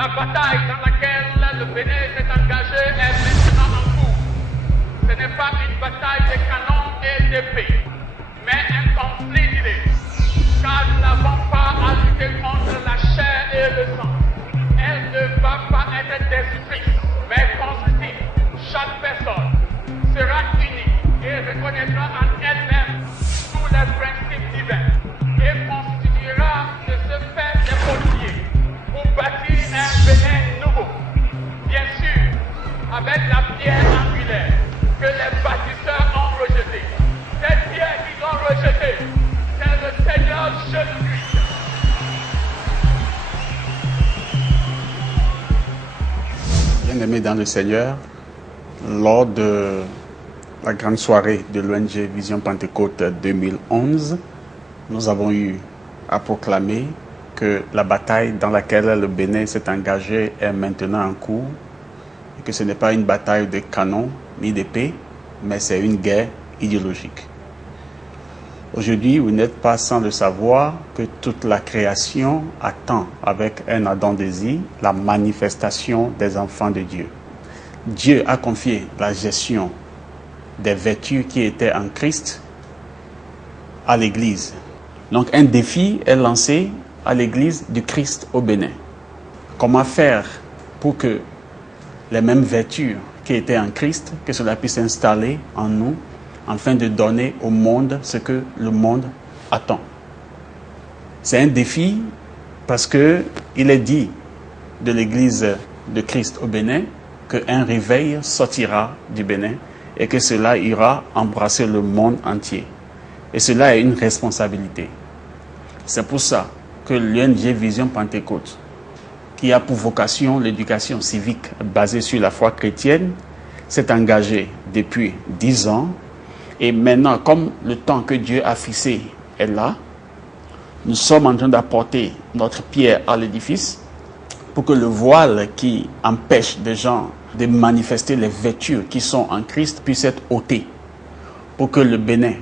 La bataille dans laquelle le Bénin s'est engagé est maintenant en cours. Ce n'est pas une bataille de canons et d'épées, mais un conflit d'idées. Car nous n'avons pas à lutter contre la chair et le sang. Elle ne va pas être destruite, mais constructive. Chaque personne sera unie et reconnaîtra en elle-même tous les principes divins et constituera de ce fait des portiers pour bâtir un Bénin nouveau. Bien sûr, avec la pierre angulaire que les bâtisseurs ont rejetée. Cette pierre qu'ils ont rejetée, c'est le Seigneur Jésus-Christ. Bien-aimés dans le Seigneur, lors de la grande soirée de l'ONG Vision Pentecôte 2011, nous avons eu à proclamer que la bataille dans laquelle le Bénin s'est engagé est maintenant en cours et que ce n'est pas une bataille de canons ni d'épées, mais c'est une guerre idéologique. Aujourd'hui, vous n'êtes pas sans le savoir que toute la création attend avec un ardent désir la manifestation des enfants de Dieu. Dieu a confié la gestion des vertus qui étaient en Christ à l'Église. Donc un défi est lancé à l'Église du Christ au Bénin. Comment faire pour que les mêmes vertus qui étaient en Christ, que cela puisse s'installer en nous, afin de donner au monde ce que le monde attend. C'est un défi parce que il est dit de l'Église de Christ au Bénin qu'un réveil sortira du Bénin et que cela ira embrasser le monde entier. Et cela est une responsabilité. C'est pour ça que l'ONG Vision Pentecôte, qui a pour vocation l'éducation civique basée sur la foi chrétienne, s'est engagée depuis 10 ans. Et maintenant, comme le temps que Dieu a fixé est là, nous sommes en train d'apporter notre pierre à l'édifice pour que le voile qui empêche des gens de manifester les vertus qui sont en Christ puisse être ôté. Pour que le Bénin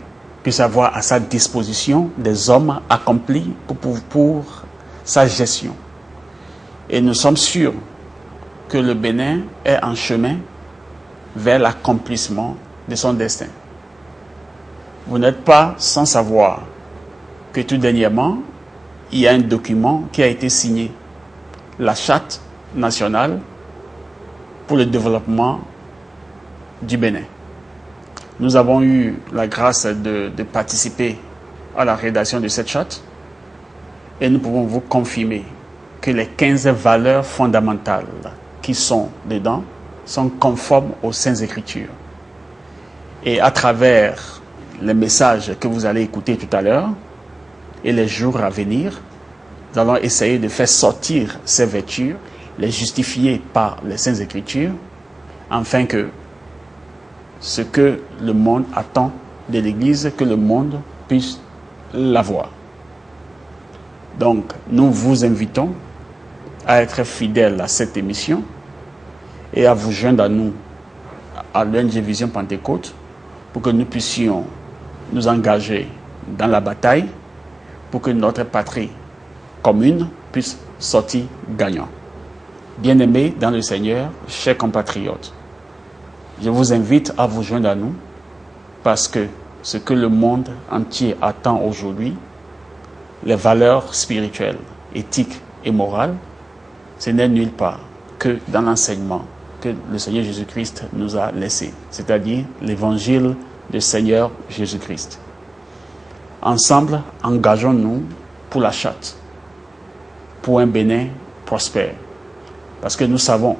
puisse avoir à sa disposition des hommes accomplis pour sa gestion. Et nous sommes sûrs que le Bénin est en chemin vers l'accomplissement de son destin. Vous n'êtes pas sans savoir que tout dernièrement, il y a un document qui a été signé, la Charte nationale pour le développement du Bénin. Nous avons eu la grâce de participer à la rédaction de cette charte et nous pouvons vous confirmer que les 15 valeurs fondamentales qui sont dedans sont conformes aux Saintes Écritures. Et à travers les messages que vous allez écouter tout à l'heure et les jours à venir, nous allons essayer de faire sortir ces vertus, les justifier par les Saintes Écritures, afin que ce que le monde attend de l'Église, que le monde puisse l'avoir. Donc, nous vous invitons à être fidèles à cette émission et à vous joindre à nous, à l'ONG Vision Pentecôte, pour que nous puissions nous engager dans la bataille pour que notre patrie commune puisse sortir gagnant. Bien-aimés dans le Seigneur, chers compatriotes, je vous invite à vous joindre à nous parce que ce que le monde entier attend aujourd'hui, les valeurs spirituelles, éthiques et morales, ce n'est nulle part que dans l'enseignement que le Seigneur Jésus-Christ nous a laissé, c'est-à-dire l'évangile du Seigneur Jésus-Christ. Ensemble, engageons-nous pour la charte, pour un Bénin prospère. Parce que nous savons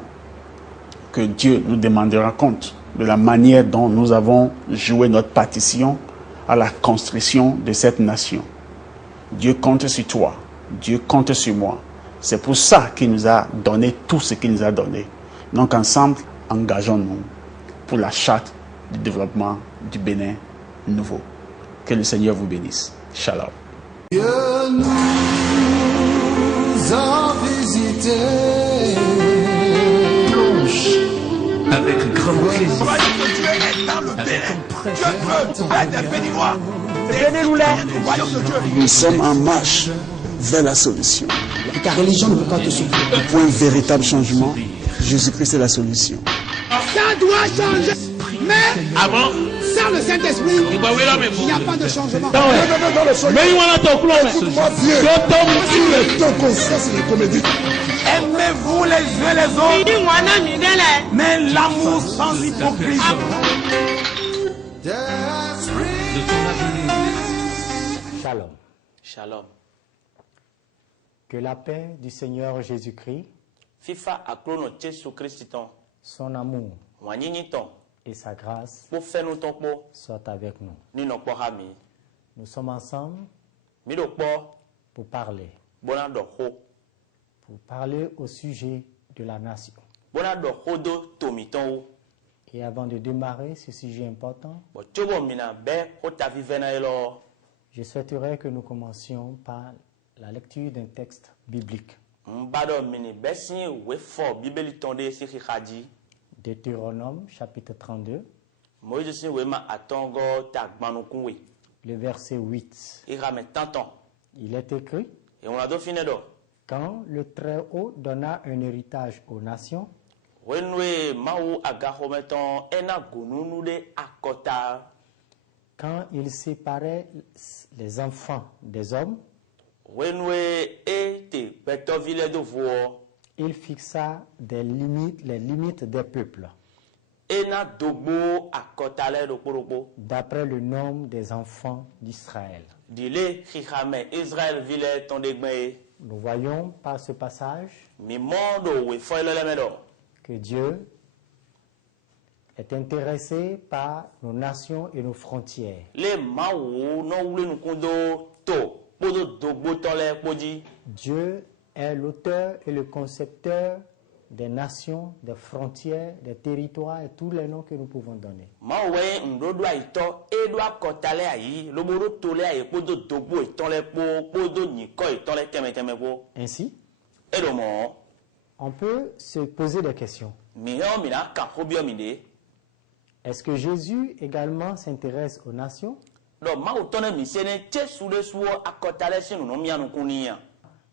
que Dieu nous demandera compte de la manière dont nous avons joué notre partition à la construction de cette nation. Dieu compte sur toi, Dieu compte sur moi. C'est pour ça qu'il nous a donné tout ce qu'il nous a donné. Donc ensemble, engageons-nous pour la charte du développement du Bénin nouveau. Que le Seigneur vous bénisse. Shalom. Dieu nous a visités. Plonge avec grand plaisir. Nous sommes en marche vers la solution. que ta religion ne peut pas te sauver. Pour un véritable changement, Jésus-Christ est la solution. Ça doit changer. Mais Avant, sans le Saint-Esprit, il va là, mais il n'y a pas de changement. Mais il va là, ton clone. Ton conscience, c'est une comédie. Aimez-vous les uns les autres, mais l'amour sans hypocrisie. Shalom. Shalom. Que la paix du Seigneur Jésus-Christ, FIFA a clono Jésus Christ ton. son amour Wanyini ton. et sa grâce Pour faire nous ton po. soient avec nous. Ni no po hami. Nous sommes ensemble Mi do po. pour parler au sujet de la nation. Bona do ho do tomiton ou. Et avant de démarrer ce sujet important, Bo chobo mina be ho ta vivena elo. je souhaiterais que nous commencions par la lecture d'un texte biblique. Mbado mini besin we fo bibeli tonde si khadi. Deutéronome chapitre 32, Moïse sin we ma atongo ta gbanu kunwe. le verset 8. Ira me tanton. Il est écrit: Et on a do fine do. quand le Très-Haut donna un héritage aux nations, Wenwe maou aga hometon ena gununu de akota. quand il séparait les enfants des hommes, Wenwe te beto vile do vo. il fixa les limites des peuples, Ena dogbo akotale do korobo. d'après le nombre des enfants d'Israël. Dile khame Israël vile ton degme. Nous voyons par ce passage Mi mondo we foile le medo. que Dieu est intéressé par nos nations et nos frontières. Le mawo no wule nukundo to. Podo dogbo tole poji. Dieu est l'auteur et le concepteur des nations, des frontières, des territoires et tous les noms que nous pouvons donner. Mawe ndodo aito edo akotale ayi lobodo tole ayi podo dogbo itole po podo nyiko itole teme po. Ainsi, Edo mo on peut se poser des questions. mi ho mina ka hobio mi de. Est-ce que Jésus également s'intéresse aux nations? Do mawo tone mi sene Jesu le suo akotale sinu no mianu kunia.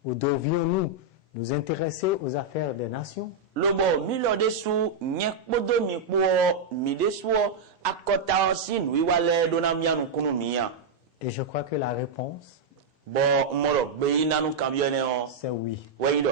Ou devions-nous nous intéresser aux affaires des nations? Lobo mi lo de su nye podo mi po mi de suo akota sinu iwale do na mianu kunu mia. Et je crois que la réponse, Bo moro be inanu kambione o. c'est oui. We do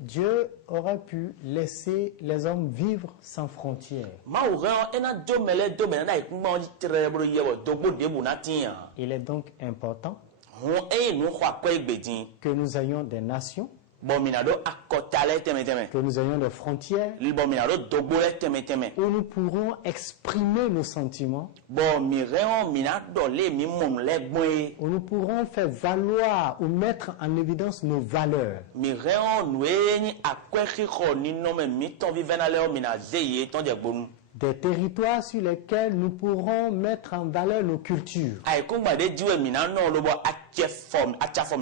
Dieu aurait pu laisser les hommes vivre sans frontières. Mawo ren ena do mele do be na ikunba on tere bro yebo dogbo debu na tia. Il est donc important Hon nu kwa kwa igbedin. que nous ayons des nations, Bon mina do akotale teme. que nous ayons des frontières Bon mina do dogbo le teme. où nous pourrons exprimer nos sentiments, Bon mi ren mina do le mi mon le gbon. où nous pourrons faire valoir ou mettre en évidence nos valeurs. Mi ren nu ni akweki kho ni no me mi ton vivena le o mina zeye ton de gbonu. Des territoires sur lesquels nous pourrons mettre en valeur nos cultures. Ai kumba de diwe mina no lo bo acha form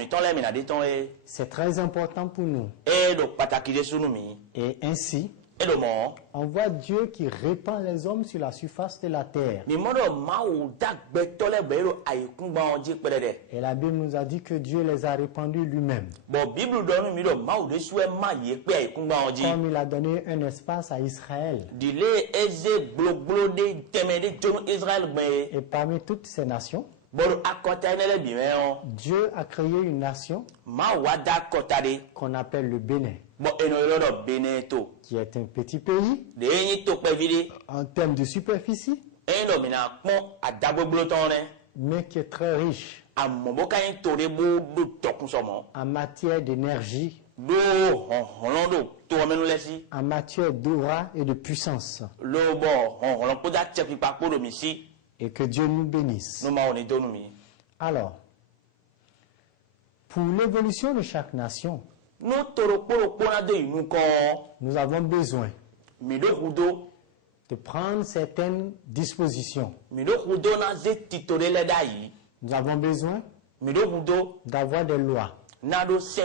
ton le mina de ton C'est très important pour nous. e do pataki de sunu mi. Et ainsi, E do mo on voit Dieu qui répand les hommes sur la surface de la terre. mi modo mawo dagbe tole be ro ai kumba on ji perede. Et la Bible nous a dit que Dieu les a répandus lui-même. Bon bible do mi do mawo de suwe ma ye pe ai kumba on ji. Comme il a donné un espace à Israël. Dile eze bloglo de teme de jon Israël gbe. Et parmi toutes ces nations, Bodo akota ne le bi me on. Dieu a créé une nation Ma wada kota de. qu'on appelle le Bénin, Bon eno lo do Beneto. qui est un petit pays De yin to pe vide. en termes de superficie, Eno mina pon adagbo ton ne. mais qui est très riche Amoboka yin to de bo do tokun somo. en matière d'énergie, Do hondo to menu lesi. en matière d'aura et de puissance. Lo bo hon poda chepi pa ko do mi si. Et que Dieu nous bénisse. No ma oni do mi. Alors, pour l'évolution de chaque nation, No toro poro pona de inu ko. nous avons besoin Mi do hudo. de prendre certaines dispositions. Mi do hudo na ze titore le dai. Nous avons besoin Mi do hudo d'avoir des lois. na do se.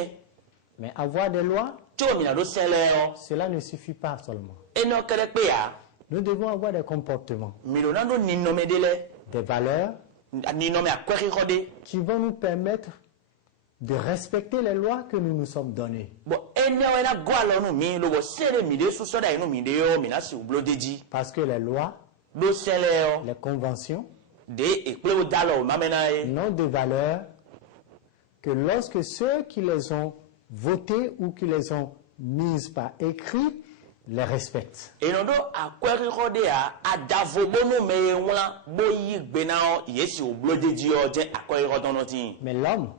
Mais avoir des lois, Cho mi na do se le o. cela ne suffit pas seulement. Eno kere pe ya. Nous devons avoir des comportements, Mi do na do ni no me de le. des valeurs Ni no me akweki khode. qui vont nous permettre de respecter les lois que nous nous sommes données. Parce que les lois, les conventions n'ont de valeur que lorsque ceux qui les ont votées ou qui les ont mises par écrit les respectent. Mais l'homme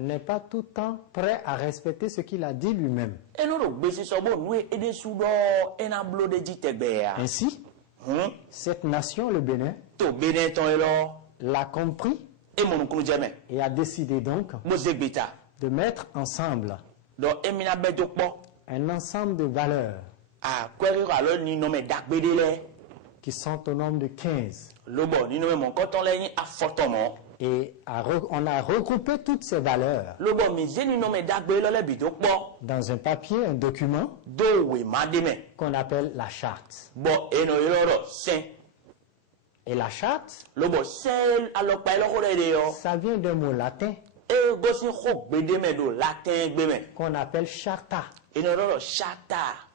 n'est pas tout le temps prêt à respecter ce qu'il a dit lui-même. Ainsi, cette nation, le Bénin, l'a compris et a décidé donc de mettre ensemble un ensemble de valeurs qui sont au nombre de 15. Et on a regroupé toutes ces valeurs dans un papier, un document qu'on appelle la charte. Et la charte, ça vient d'un mot latin qu'on appelle charta.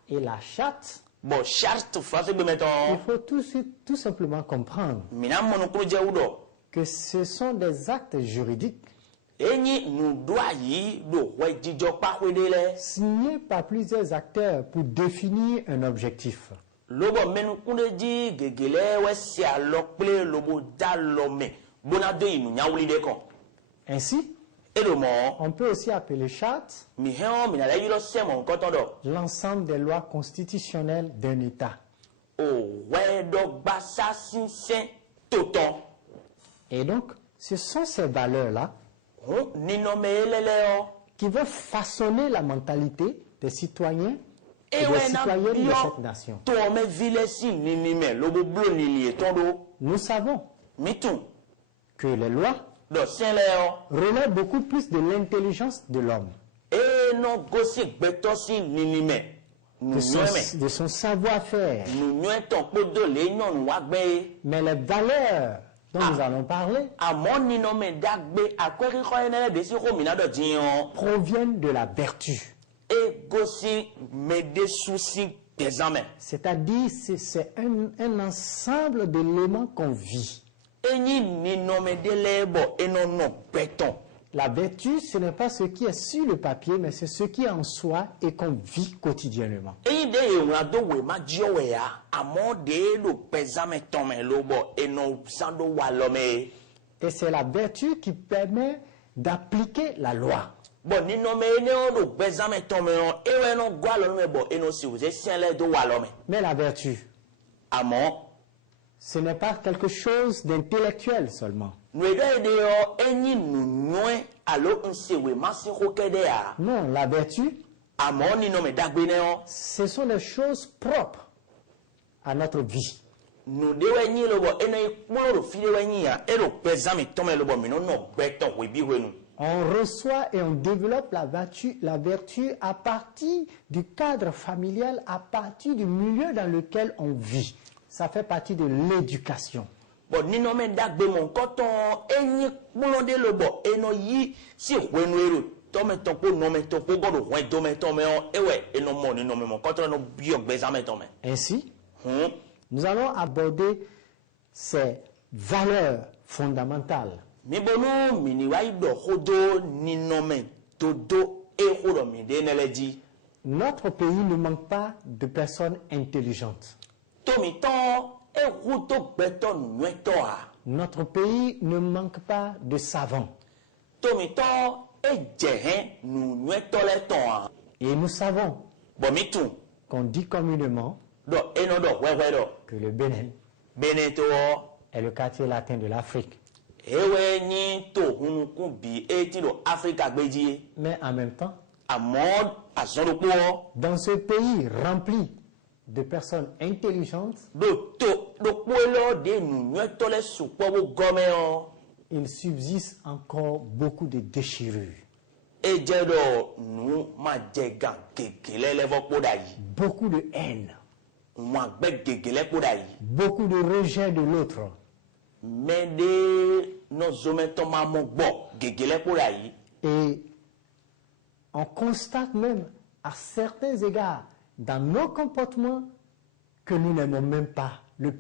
Et la charte, il faut tout simplement comprendre que ce sont des actes juridiques signés par plusieurs acteurs pour définir un objectif. Ainsi, on peut aussi appeler charte l'ensemble des lois constitutionnelles d'un État. Et donc, ce sont ces valeurs-là qui vont façonner la mentalité des citoyens et des citoyennes de cette nation. Nous savons que les lois relèvent beaucoup plus de l'intelligence de l'homme, de son savoir-faire. Mais les valeurs dont nous allons parler proviennent de la vertu. C'est-à-dire c'est un ensemble d'éléments qu'on vit. La vertu, ce n'est pas ce qui est sur le papier, mais c'est ce qui est en soi et qu'on vit quotidiennement. Et c'est la vertu qui permet d'appliquer la loi. Mais la vertu, ce n'est pas quelque chose d'intellectuel seulement. Non, la vertu, ce sont des choses propres à notre vie. On reçoit et on développe la vertu à partir du cadre familial, à partir du milieu dans lequel on vit. Ça fait partie de l'éducation. Ainsi, nous allons aborder ces valeurs fondamentales. Notre pays ne manque pas de personnes intelligentes. Notre pays ne manque pas de savants. Et nous savons qu'on dit communément que le Bénin est le quartier latin de l'Afrique. Mais en même temps, dans ce pays rempli de personnes intelligentes, il subsiste encore beaucoup de déchirures. Beaucoup de haine. Beaucoup de rejet de l'autre. Et on constate même à certains égards dans nos comportements que nous n'aimons même pas le